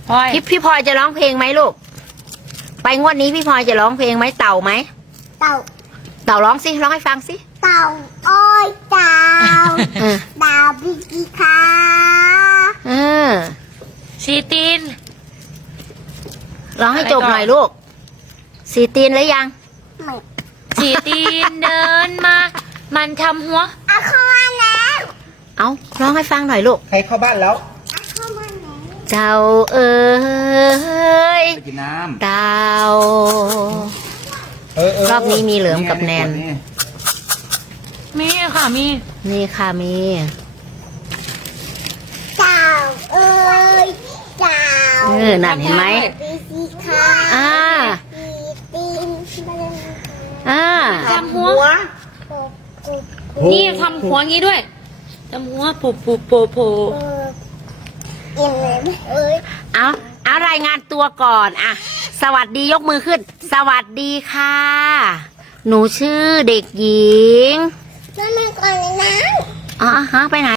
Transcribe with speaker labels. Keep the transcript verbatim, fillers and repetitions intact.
Speaker 1: พลอย
Speaker 2: พี่พี่พลอยจะร้องเพลงไหมลูกไปงวดนี้พี่พลอยจะร้องเพลงไหมเต่าไหม
Speaker 3: เต่า
Speaker 2: เต่าร้องสิร้องให้ฟังสิ
Speaker 3: เต่าอ้อยเต่า
Speaker 2: เออ
Speaker 3: ดาวพิกิคา
Speaker 2: เออ
Speaker 1: สีตีน
Speaker 2: ร้องให้จบหน่อยลูกสีตีนแล้วยัง
Speaker 3: ไม่
Speaker 1: สีตีนเดินมา มันทำหัว
Speaker 3: เอาเข้ามาแล้ว
Speaker 2: เอาร้องให้ฟังหน่อยลูก
Speaker 4: ใครเข้าบ้านแล้ว
Speaker 3: เอาเข้ามาแล้ว
Speaker 2: เต่าเอ้ย
Speaker 4: ไปกินน้
Speaker 2: เต่า
Speaker 4: ำเออเออ
Speaker 2: รอบนี้มีเหลิมกับแนน
Speaker 1: มีค่ะมี
Speaker 2: นี่ค่ะมี
Speaker 3: เต่าเอ้ยเต่า
Speaker 2: เออนั่นเห็นไหม
Speaker 3: พิกิคา
Speaker 2: อ่า
Speaker 3: สีตีน
Speaker 2: อ่า
Speaker 1: ทำหัว
Speaker 3: ปุบปุบ
Speaker 1: นี่ทำหัวงี้ด้วยทำหัวปูปูโปโป
Speaker 3: เออเอ็นเลยเอ้ย
Speaker 2: เอาเอารายงานตัวก่อนอะสวัสดียกมือขึ้น สวัสดีค่ะ หนูชื่อเด็กหญิง
Speaker 3: นั่นมันก่อนเลยนะ
Speaker 2: อ๋อฮะไปไหน